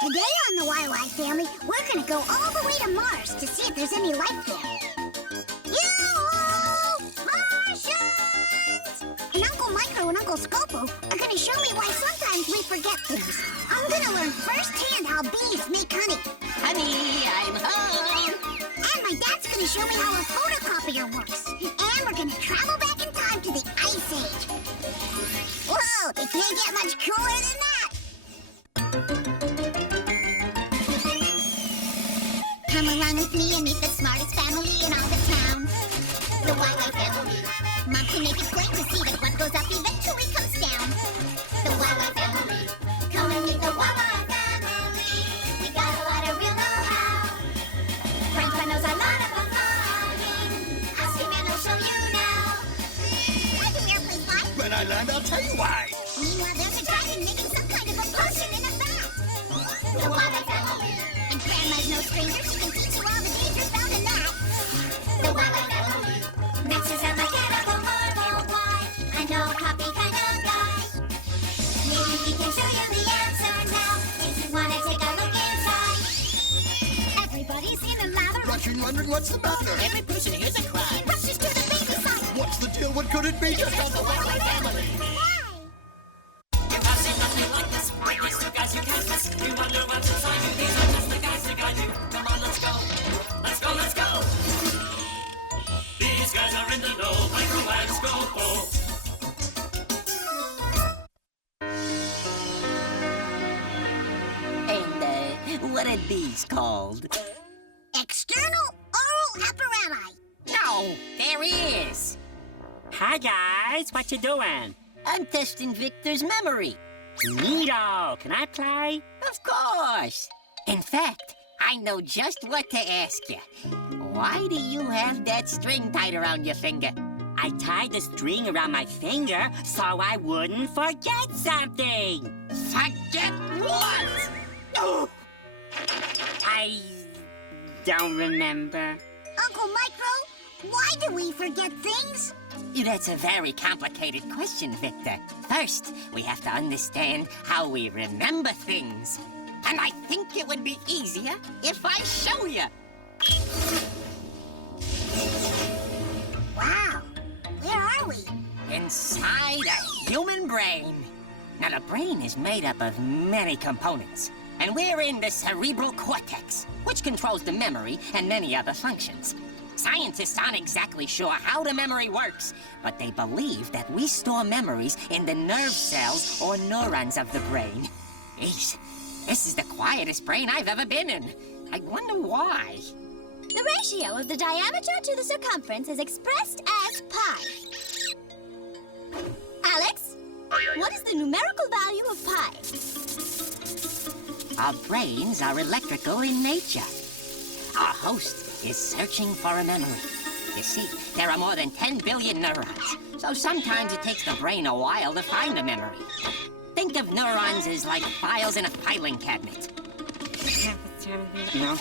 Today on the YY family, we're gonna go all the way to Mars to see if there's any life there. Yoo-hoo! Martians! And Uncle Micro and Uncle Scopo are gonna show me why sometimes we forget things. I'm gonna learn firsthand how bees make honey. Honey, I'm home. And my dad's gonna show me how a photocopier works. And we're gonna travel back in time to the Ice Age. Whoa, it can't get much cooler than that. Come along with me and meet the smartest family in all the town. The YY family. Mom can make it plain to see that what goes up eventually comes down. The YY family. Come and meet the YY family. We got a lot of real know-how. Frank knows a lot of flying. Ask him and he'll show you now. Why do airplanes fly? When I land, I'll tell you why. Meanwhile, there's a dragon making some kind of a potion in a vat. The YY family. And Grandma's no stranger. She can teach you all the dangers found in that. The YY family. Next is a mechanical marvel. Why? I know a copy kind of guy. Maybe he can show you the answer now. If you want to take a look inside. Everybody's in a lather. Rushing, wondering what's the matter. Every person here's a cry. He rushes to the baby side. What's the deal? What could it be? Just on the YY family. Why? You have seen nothing like this. With these two guys you can't miss. You wonder what's inside you. These are just the guys to guide you. Come on, let's go. Let's go, let's go. These guys are in the know. Micro and Scopo. And, what are these called? External oral apparatus. No, there is. Hi guys, what you doing? I'm testing Victor's memory. Neato, can I play? Of course. In fact, I know just what to ask you. Why do you have that string tied around your finger? I tied the string around my finger so I wouldn't forget something. Forget what? Oh, I don't remember. Uncle Micro, why do we forget things? That's a very complicated question, Victor. First, we have to understand how we remember things. And I think it would be easier if I show you. Wow, where are we? Inside a human brain. Now, the brain is made up of many components. And we're in the cerebral cortex, which controls the memory and many other functions. Scientists aren't exactly sure how the memory works, but they believe that we store memories in the nerve cells or neurons of the brain. Jeez, this is the quietest brain I've ever been in. I wonder why. The ratio of the diameter to the circumference is expressed as pi. Alex, what is the numerical value of pi? Our brains are electrical in nature. Our host is searching for a memory. You see, there are more than 10 billion neurons, so sometimes it takes the brain a while to find a memory. Think of neurons as like files in a filing cabinet. No.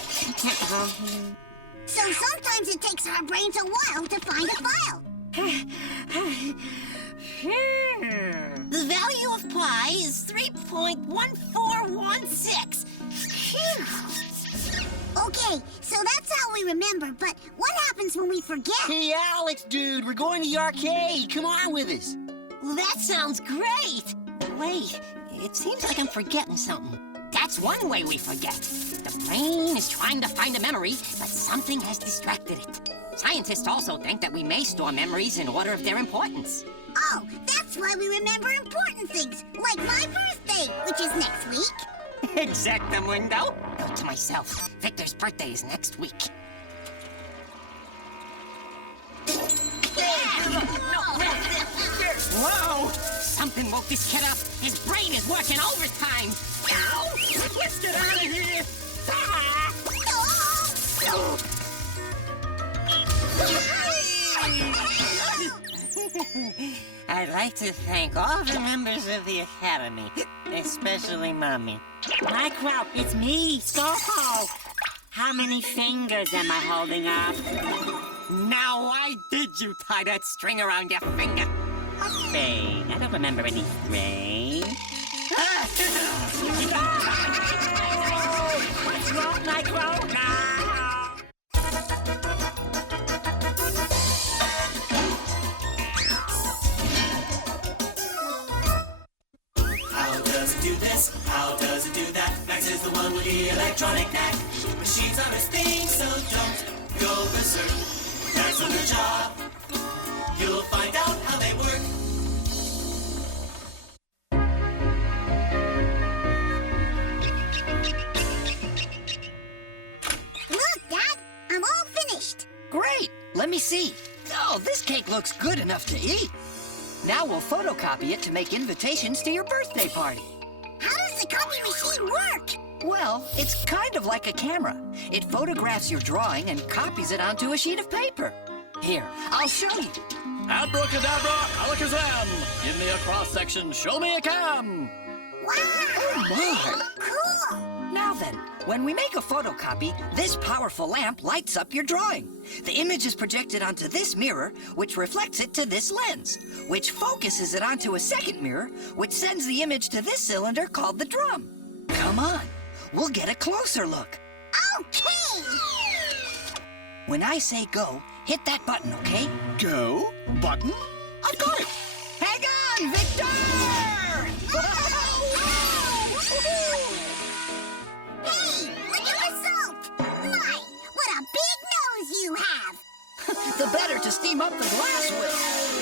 So sometimes it takes our brains a while to find a file. The value of pi is 3.1416. Okay, so that's how we remember, but what happens when we forget? Hey, Alex, dude, we're going to the arcade. Come on with us. Well, that sounds great. Wait, it seems like I'm forgetting something. That's one way we forget. The brain is trying to find a memory, but something has distracted it. Scientists also think that we may store memories in order of their importance. Oh, that's why we remember important things, like my birthday, which is next week. Exactamundo. Note to myself, Victor's birthday is next week. Whoa! Something woke this kid up. His brain is working overtime. Ow! Let's get out of here. Ah! I'd like to thank all the members of the Academy, especially Mommy. Micro, it's me, Scopo. How many fingers am I holding up? Now, why did you tie that string around your finger? A thing. I don't remember any string. the electronic knack. Machines are his thing, so don't go berserk. That's on the job. You'll find out how they work. Look, Dad, I'm all finished. Great. Let me see. Oh, this cake looks good enough to eat. Now we'll photocopy it to make invitations to your birthday party. How does the copy machine work? Well, it's kind of like a camera. It photographs your drawing and copies it onto a sheet of paper. Here, I'll show you. Abracadabra, alakazam! Give me a cross-section, show me a cam! Wow! Oh, my! Cool! Now then, when we make a photocopy, this powerful lamp lights up your drawing. The image is projected onto this mirror, which reflects it to this lens, which focuses it onto a second mirror, which sends the image to this cylinder called the drum. Come on, we'll get a closer look. Okay! When I say go, hit that button, okay? Go? Button? I've got it! Hang on, Victor! Hey, look at the result! My, what a big nose you have! The better to steam up the glass with.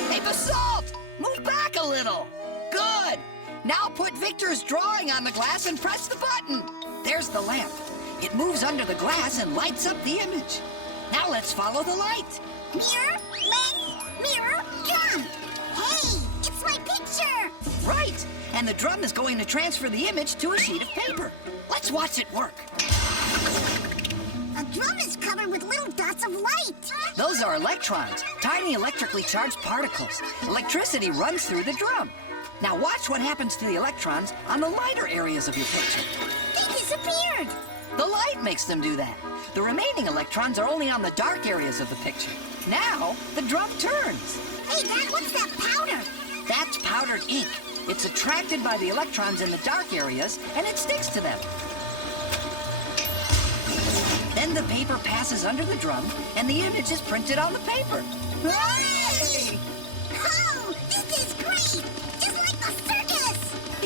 Hey, Basalt! Move back a little. Good. Now put Victor's drawing on the glass and press the button. There's the lamp. It moves under the glass and lights up the image. Now let's follow the light. Mirror, lens, mirror, drum! Hey, it's my picture! Right. And the drum is going to transfer the image to a sheet of paper. Let's watch it work. The drum is covered with little dots of light. Those are electrons, tiny electrically charged particles. Electricity runs through the drum. Now watch what happens to the electrons on the lighter areas of your picture. They disappeared! The light makes them do that. The remaining electrons are only on the dark areas of the picture. Now, the drum turns. Hey, Dad, what's that powder? That's powdered ink. It's attracted by the electrons in the dark areas, and it sticks to them. Then the paper passes under the drum, and the image is printed on the paper. Hey! Oh, this is great! Just like the circus!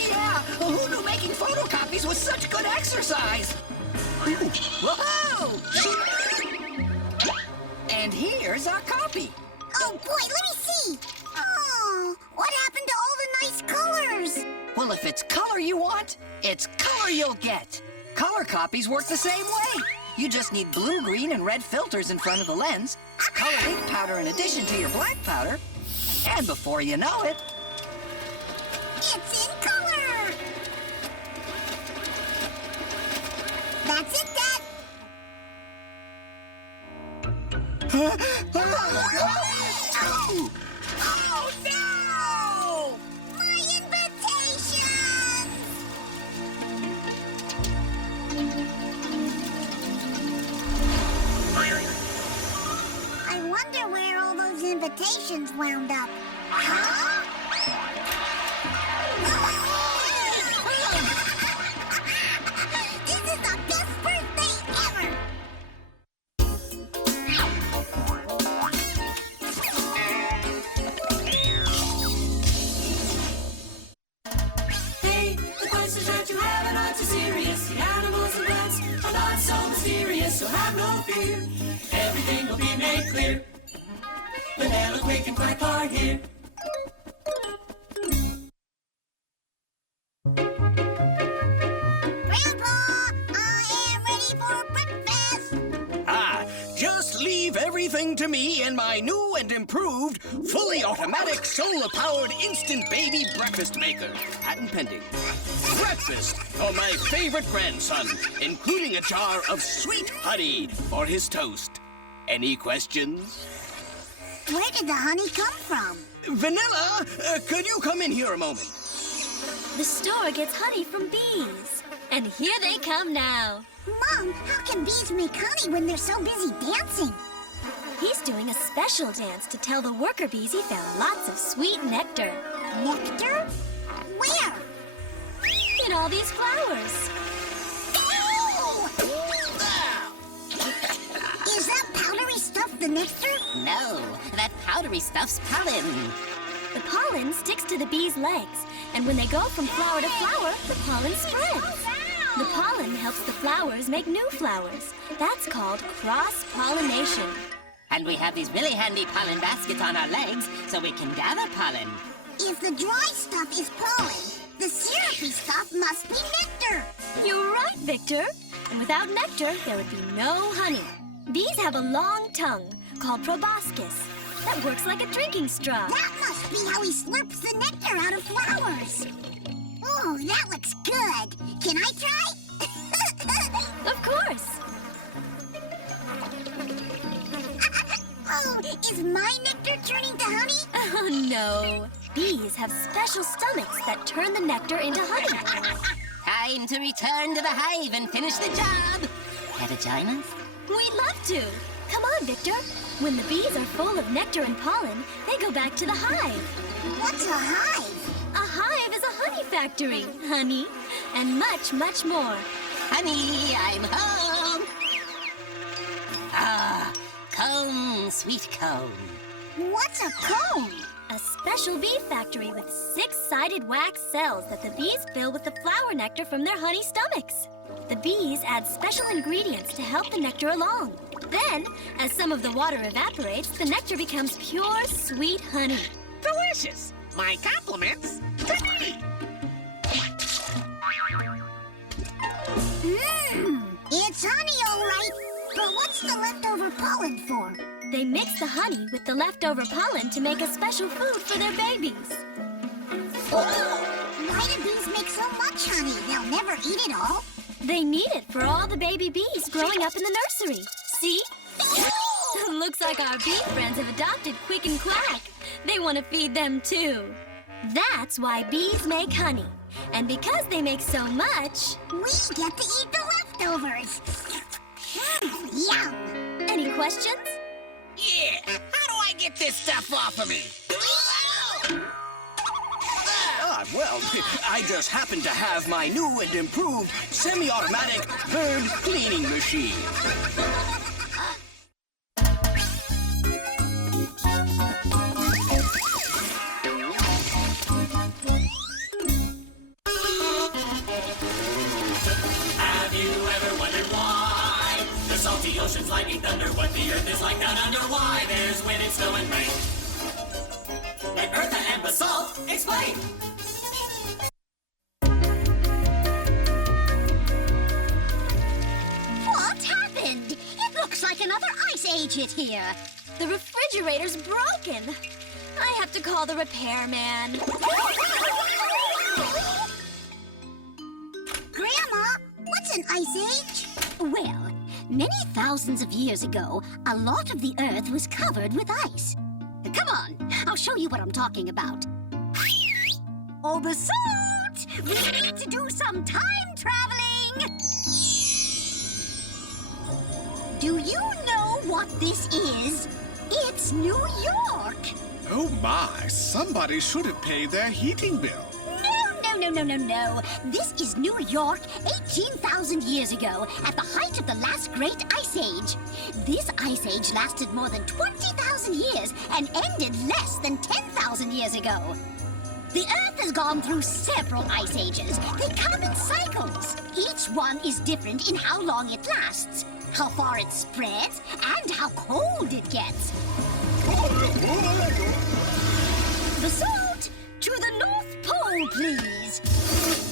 Yeah, who knew making photocopies was such good exercise? Whoa! And here's our copy. Oh, boy, let me see! Oh, what happened to all the nice colors? Well, if it's color you want, it's color you'll get. Color copies work the same way. You just need blue, green, and red filters in front of the lens, colored ink powder in addition to your black powder, and before you know it, It's in color! That's it, Dad! Oh, no! My invitations! I wonder where all those invitations wound up. Huh? This is the best birthday ever! Hey, the questions that you have are not too serious. The animals and plants are not so mysterious, so have no fear. Everything will be made clear. Vanilla, Quick, and Quack are here. Grandpa, I am ready for breakfast! Ah, just leave everything to me and my new and improved, fully automatic, solar-powered instant baby breakfast maker. Patent pending. Breakfast for my favorite grandson, including a jar of sweet honey for his toast. Any questions? Where did the honey come from? Vanilla, could you come in here a moment? The store gets honey from bees. And here they come now. Mom, how can bees make honey when they're so busy dancing? He's doing a special dance to tell the worker bees he found lots of sweet nectar. Nectar? Where? In all these flowers. Oh! Is that powdery stuff the nectar? No, that powdery stuff's pollen. The pollen sticks to the bees' legs, and when they go from flower to flower, the pollen spreads. The pollen helps helps the flowers make new flowers. That's called cross-pollination. And we have these really handy pollen baskets on our legs so we can gather pollen. If the dry stuff is pollen, the syrupy stuff must be nectar. You're right, Victor. And without nectar, there would be no honey. Bees have a long tongue called proboscis that works like a drinking straw. That must be how he slurps the nectar out of flowers. Oh, that looks good. Can I try? Of course. Oh, is my nectar turning to honey? Oh, no. Bees have special stomachs that turn the nectar into honey. Time to return to the hive and finish the job. Care to join us? We'd love to. Come on, Victor. When the bees are full of nectar and pollen, they go back to the hive. What's a hive? A hive is a honey factory, honey, and much, much more. Honey, I'm home. Ah, comb, sweet comb. What's a comb? A special bee factory with 6-sided wax cells that the bees fill with the flower nectar from their honey stomachs. The bees add special ingredients to help the nectar along. Then, as some of the water evaporates, the nectar becomes pure, sweet honey. Delicious! My compliments to me! It's honey, all right. But what's the leftover pollen for? They mix the honey with the leftover pollen to make a special food for their babies. Why do bees make so much honey? They'll never eat it all. They need it for all the baby bees growing up in the nursery. See? Looks like our bee friends have adopted Quick and Quack. They want to feed them too. That's why bees make honey. And because they make so much, We get to eat the leftovers. Yum. any questions? Yeah! How do I get this stuff off of me? Ah, well, I just happen to have my new and improved semi-automatic bird cleaning machine. Have you ever wondered why the salty oceans, lightning, thunder, what the earth is like down under? Why there's wind and snow and rain? Let Eartha and Basalt explain. What happened? It looks like another ice age hit here. The refrigerator's broken. I have to call the repairman. Grandma, what's an ice age? Well, many thousands of years ago, a lot of the Earth was covered with ice. Come on, I'll show you what I'm talking about. Oh, Basalt! We need to do some time traveling! Do you know what this is? It's New York! Oh my, somebody should have paid their heating bill. No. This is New York 18,000 years ago, at the height of the last great ice age. This ice age lasted more than 20,000 years and ended less than 10,000 years ago. The Earth has gone through several ice ages. They come in cycles. Each one is different in how long it lasts, how far it spreads, and how cold it gets. Basalt, to the North Pole, please.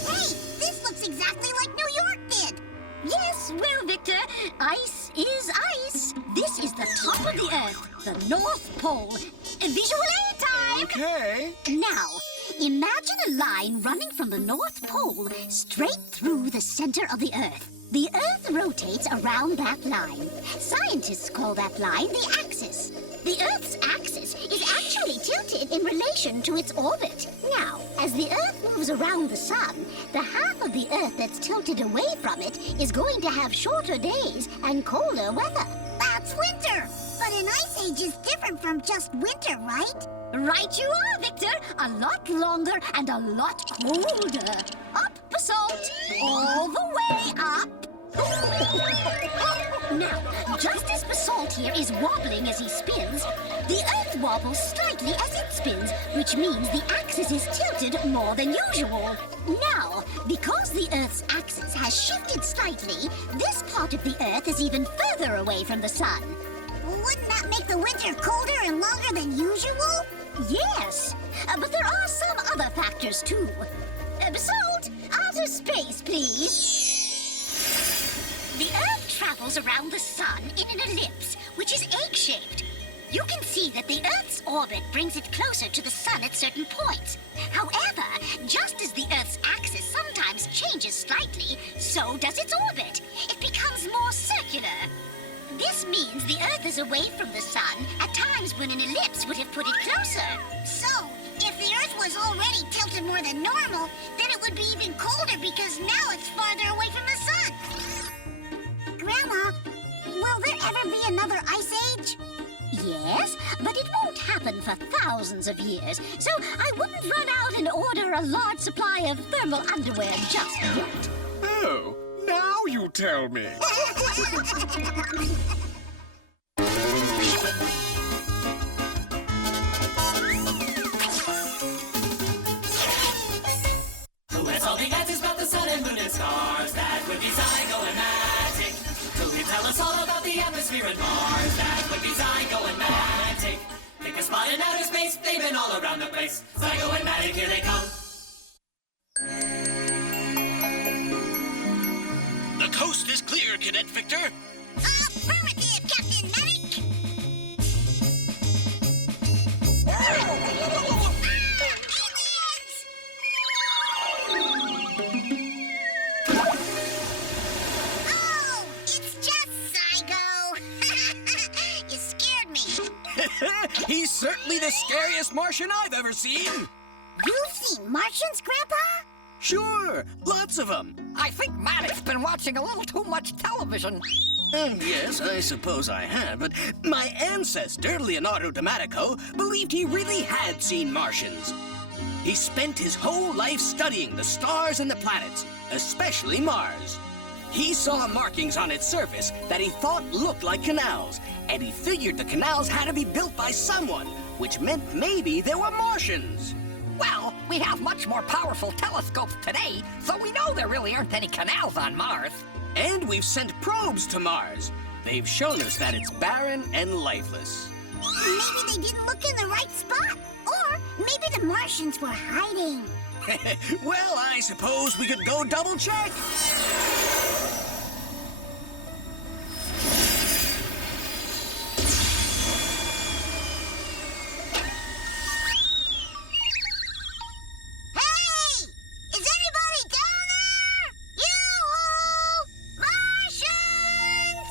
Hey, this looks exactly like New York did. Yes, well, Victor, ice is ice. This is the top of the Earth, the North Pole. Visual aid time! Okay. Now, imagine a line running from the North Pole straight through the center of the Earth. The Earth rotates around that line. Scientists call that line the axis. The Earth's axis is actually tilted in relation to its orbit. Now, as the Earth moves around the sun, the half of the Earth that's tilted away from it is going to have shorter days and colder weather. That's winter. But an ice age is different from just winter, right? Right you are, Victor. A lot longer and a lot colder. Up, Basalt. All the way up. Now, just as Basalt here is wobbling as he spins, the Earth wobbles slightly as it spins, which means the axis is tilted more than usual. Now, Because the Earth's axis has shifted slightly, this part of the Earth is even further away from the sun. Wouldn't that make the winter colder and longer than usual? Yes, but there are some other factors too. Salt, outer space, please. The Earth travels around the sun in an ellipse, which is egg-shaped. You can see that the Earth's orbit brings it closer to the sun at certain points. However, just as the Earth's axis sometimes changes slightly, so does its orbit. It becomes more circular. This means the Earth is away from the sun at times when an ellipse would have put it closer. So, if the Earth was already tilted more than normal, then it would be even colder because now it's farther away from the sun. Grandma, will there ever be another ice age? Yes, but it won't happen for thousands of years, so I wouldn't run out and order a large supply of thermal underwear just yet. Oh, now you tell me. Who has all the answers about the sun and moon and stars? That would be Zygo-matic. Who can tell us all about the atmosphere and Mars? That would be Zygo-matic. Pick a spot in outer space, they've been all around the place. Zygo-matic, here they come. The coast is clear, Cadet Victor. Affirmative, Captain Medic! Oh, it's just Zygo! You scared me. He's certainly the scariest Martian I've ever seen. You've seen Martians, Grandpa? Sure, lots of them. I think Maddox's been watching a little too much television. Yes, I suppose I have, but my ancestor, Leonardo Domenico, believed he really had seen Martians. He spent his whole life studying the stars and the planets, especially Mars. He saw markings on its surface that he thought looked like canals, and he figured the canals had to be built by someone, which meant maybe there were Martians. Well, we have much more powerful telescopes today, so we know there really aren't any canals on Mars. And we've sent probes to Mars. They've shown us that it's barren and lifeless. Maybe they didn't look in the right spot. Or maybe the Martians were hiding. Well, I suppose we could go double check. Hey! Is anybody down there? Yoo-hoo! Martians!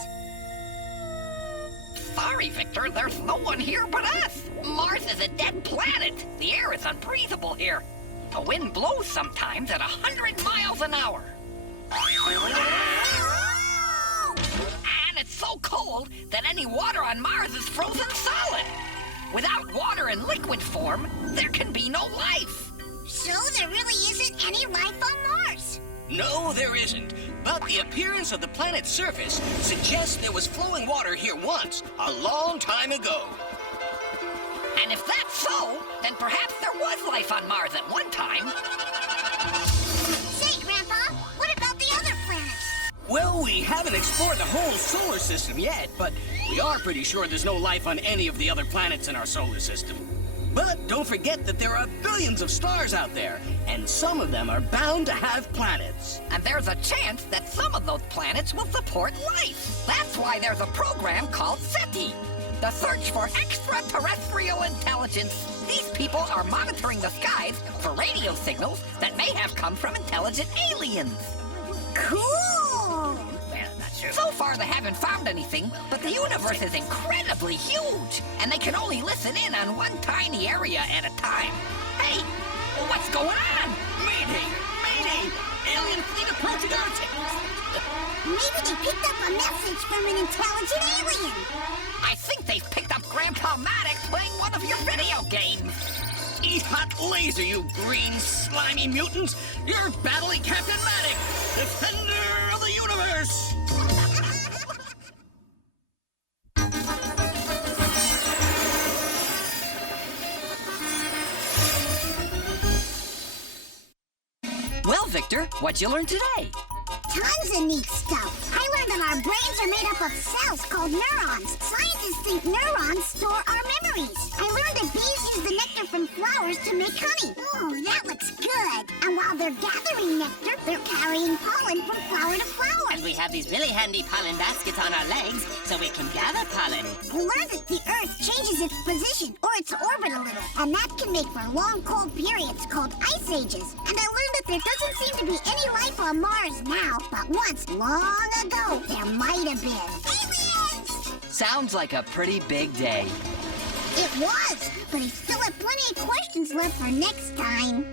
Sorry, Victor, there's no one here but us. Mars is a dead planet. The air is unbreathable here. The wind blows sometimes at 100 miles an hour. And it's so cold that any water on Mars is frozen solid. Without water in liquid form, there can be no life. So there really isn't any life on Mars. No, there isn't. But the appearance of the planet's surface suggests there was flowing water here once, a long time ago. And if that's so, then perhaps there was life on Mars at one time. Say, Grandpa, what about the other planets? Well, we haven't explored the whole solar system yet, but we are pretty sure there's no life on any of the other planets in our solar system. But don't forget that there are billions of stars out there, and some of them are bound to have planets. And there's a chance that some of those planets will support life. That's why there's a program called SETI, the Search for Extraterrestrial Intelligence. These people are monitoring the skies for radio signals that may have come from intelligent aliens. Cool! So far, they haven't found anything, but the universe is incredibly huge, and they can only listen in on one tiny area at a time. Hey, what's going on? Mayday! Mayday! Alien fleet approaching Earth! Maybe they picked up a message from an intelligent alien. I think they've picked up Grandpa Maddox playing one of your video games. Eat hot laser, you green, slimy mutants! You're battling Captain Maddox, defender of the universe! Well, Victor, What'd you learn today? Tons of neat stuff. I learned that our brains are made up of cells called neurons. Scientists think neurons store our memories. I learned that bees use the nectar from flowers to make honey. Oh, that looks good. And while they're gathering nectar, they're carrying pollen from flower to flower. And we have these really handy pollen baskets on our legs so we can gather pollen. I learned that the Earth changes its position or its orbit a little, and that can make for long cold periods called ice ages. And I learned that there doesn't seem to be any life on Mars now, but once, long ago, there might have been. Aliens! Sounds like a pretty big day. It was, but I still have plenty of questions left for next time.